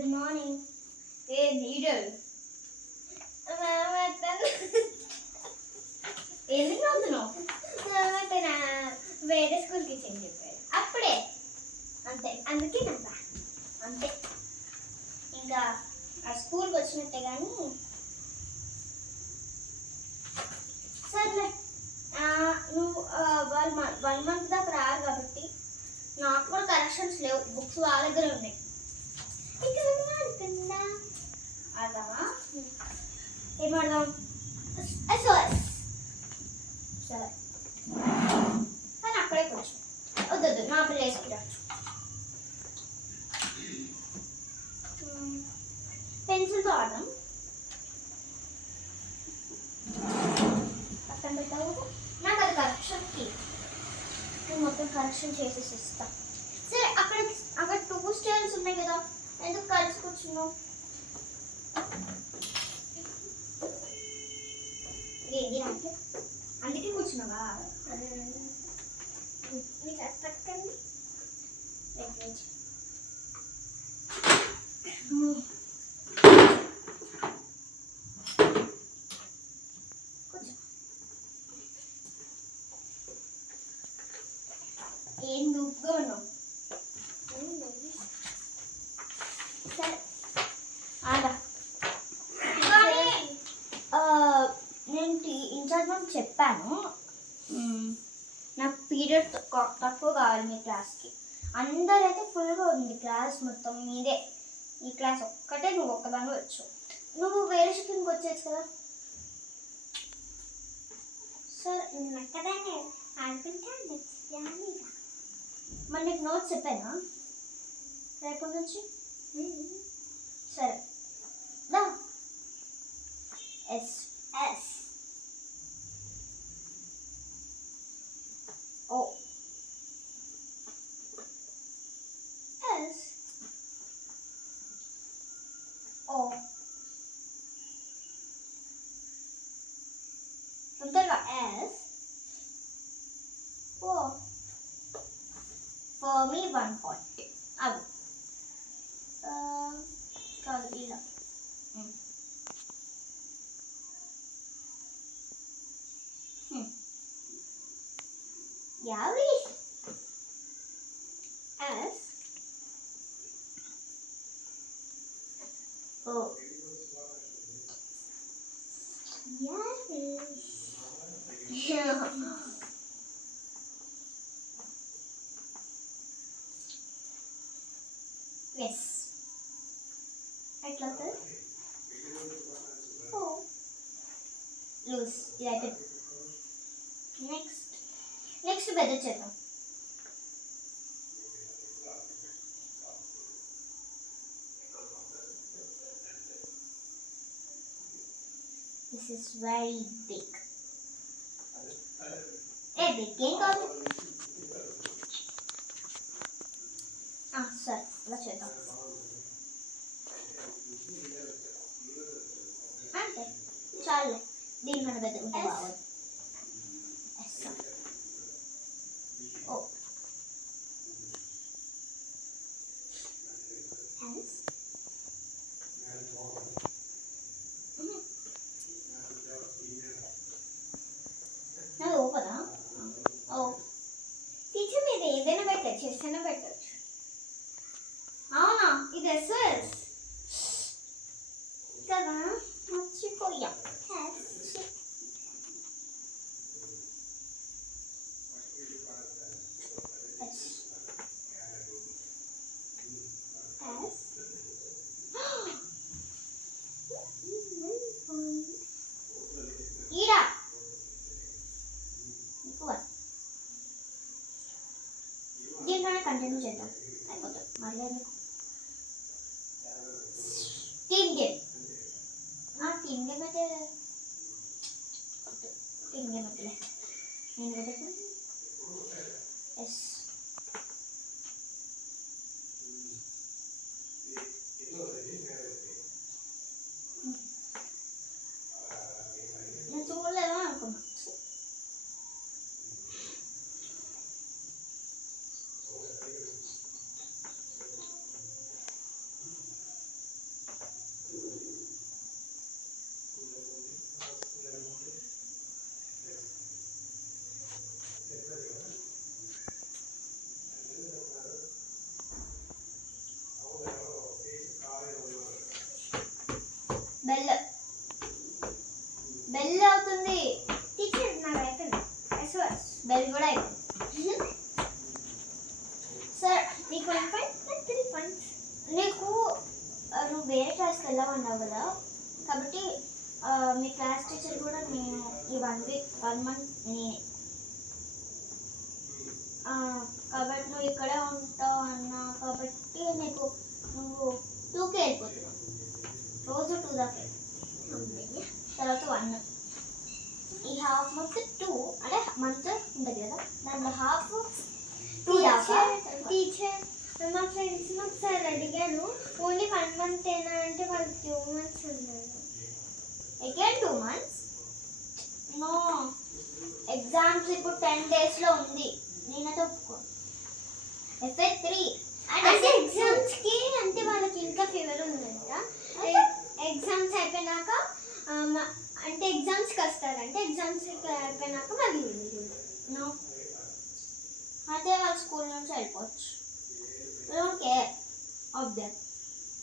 Good morning. ఏ needle ఎందుకు నవ్వుతున్నావు? వేరే స్కూల్కి ఇచ్చేసి చెప్పాడు అప్పుడే అంతే, అందుకే నవ్వా అంతే. ఇంకా ఆ స్కూల్కి వచ్చినట్టే కానీ సర్లే. నువ్వు వాళ్ళు 1 month దాకా రారు కాబట్టి నాకు కూడా కరెక్షన్స్ లేవు, బుక్స్ వాళ్ళ దగ్గర ఉన్నాయి. ఇంకా ఆడుతుందా? ఆడదామా? ఏం ఆడదాం? SOS. సరే కానీ అక్కడే కొంచెం వద్దు, నా ప్లేస్కి రాచ్చు. పెన్సిల్తో ఆడదాం. పక్కన పెట్టావు, నాకు అది కరెక్షన్కి నేను మొత్తం కరెక్షన్ చేసేసి ఇస్తా. సరే అక్కడ 2 స్టైల్స్ ఉన్నాయి కదా, ఎందుకు కలిసి కూర్చున్నావు? ఇది అంటే అందుకే కూర్చున్నావా? మీకు అర్థక్కండి. ఏం దుగ్గా ఉన్నావు? సరే ఆగా. నేను ఇన్ఛార్జ్ మ్యామ్ చెప్పాను, నాకు పీరియడ్ తక్కువ కావాలి మీ క్లాస్కి. అందరైతే ఫుల్గా ఉంది క్లాస్, మొత్తం మీదే. ఈ క్లాస్ ఒక్కటే నువ్వు ఒక్కదాన్ని వచ్చు. నువ్వు వేరే షిఫ్టింగ్కి వచ్చేచ్చు కదా. సరే నేను ఒక్కదాన్ని ఆడుకుంటాను. మరి నీకు నోట్స్ చెప్పానా రేపటి నుంచి? సరే దా. ఎస్ ఓ ఎస్ ఓ తొందరగా. S O for me 1 point. అవు కాదు ఇలా. యావి ఎస్ ఓ యావి ఎస్ ఎట్లా అవుతుంది? ఓ లూజ్. ఇదైతే నెక్స్ట్ పెద్ద చేద్దాం. This is very big. Big ఏం కాదు. సరే ఇలా చేద్దాం. అంటే చాలే, దీనికన్నా పెద్ద ఉంటే బాగోదు. ఓ నాది ఓ కదా. ఓ టీచర్ మీద ఏదైనా పెట్టచ్చు, చేస్తేనే పెట్టచ్చు. అవునా? ఇది SOS కదా, మర్చిపోయా. ఈరా దీంట్లోనే కంటిన్యూ చేద్దాం, అయిపోతుంది. మళ్ళీ టీమ్ గేమ్. టీమ్ గేమ్ అయితే నేను కదా. ఎస్ నేను చూడలేదా అనుకున్నా. బెల్ కూడా అయిపోయింది. సార్ నీకు 1 పాయింట్, నాకు 3 పాయింట్స్. నీకు నువ్వు వేరే క్లాస్కి వెళ్ళామన్నావు కదా, కాబట్టి మీ క్లాస్ టీచర్ కూడా నేను ఈ 1 మంత్ నేనే. కాబట్టి నువ్వు ఇక్కడే ఉంటావు అన్నా కాబట్టి నీకు నువ్వు 2కి వెళ్ళిపోతున్నావు. రోజు 2 దాకా, తర్వాత 1. ఈ హాఫ్ మంత్ 2 అంటే మంత్ ఉంటుంది కదా, దాంట్లో హాఫ్ 2 దాకా. టీచర్ మా ఫ్రెండ్స్ ఒకసారి అడిగాను, ఓన్లీ 1 మంత్ ఏనా అంటే వాళ్ళు 2 months ఉన్నారు. Again 2 months. నో, ఎగ్జామ్స్ ఇప్పుడు 10 daysలో ఉంది. నేనైతే ఒప్పుకో. FA3 అంటే ఎగ్జామ్స్ కి అంటే వాళ్ళకి ఇంకా ఫీవర్ ఉందంట. ఎగ్జామ్స్ అయిపోయినాక అంటే ఎగ్జామ్స్ కి వస్తారంటే ఎగ్జామ్స్ అయిపోయినాక మళ్ళీ నో, అయితే వాళ్ళ స్కూల్ నుంచి వెళ్ళిపోవచ్చు. Don't care of them.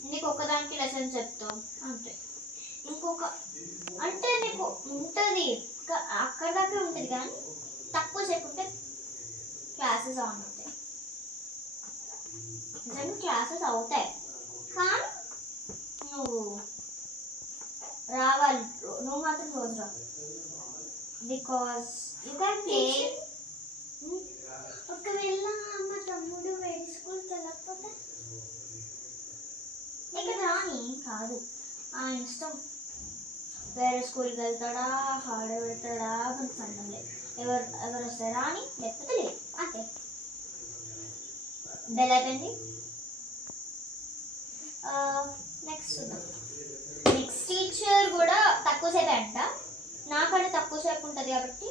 నీకు ఒకదానికి లెసన్ చెప్తాం అంతే. ఇంకొక అంటే నీకు ఉంటుంది, అక్కడ దాకా ఉంటుంది, కానీ తక్కువ సేపు ఉంటే క్లాసెస్ ఆన్ అవుతాయి. నిజంగా క్లాసెస్ అవుతాయి, కానీ నువ్వు రావాలి. నువ్వు మాత్రం రోజు రా, బికాస్ యూ క్యాన్ ప్లే. ఒకవేళ మా తమ్ముడు వేరే స్కూల్కి వెళ్ళకపోతే ఇక్కడ రాని కాదు, ఆ ఇష్టం. వేరే స్కూల్కి వెళ్తాడా, హాలిడే పెడతాడా, మనకు సంబంధం లేదు. ఎవరు వస్తారా అని, లేకపోతే లేదు అంతే. బెల్ అయిపోయింది. నెక్స్ట్ టీచర్ కూడా తక్కువ సేపు అంట, నాకంటే తక్కువ సేపు ఉంటుంది కాబట్టి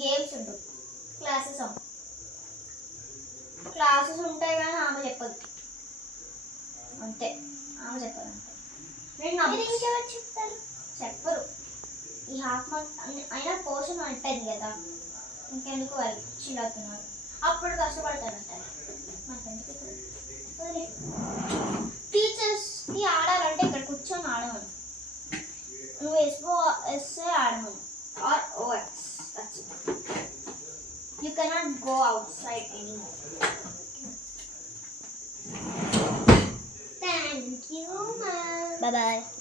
గేమ్స్ ఉండవు. క్లాసెస్ ఉంటాయి కానీ ఆమె చెప్పదు అంతే. ఆమె చెప్పదు అంతే. ఇంకెవరు చెప్తారు? చెప్పరు. ఈ హాఫ్ మంత్ అయినా పోర్షన్ అంటుంది కదా, ఇంకెందుకు వాళ్ళు చిల్ అవుతున్నారు. అప్పుడు కష్టపడతారంటారు. టీచర్స్కి ఆడాలంటే ఇక్కడ కూర్చొని ఆడమను. నువ్వు ఎస్ఏ ఆడమను ఆర్ ఓఎక్స్. You cannot go outside anymore. Thank you ma'am. Bye bye.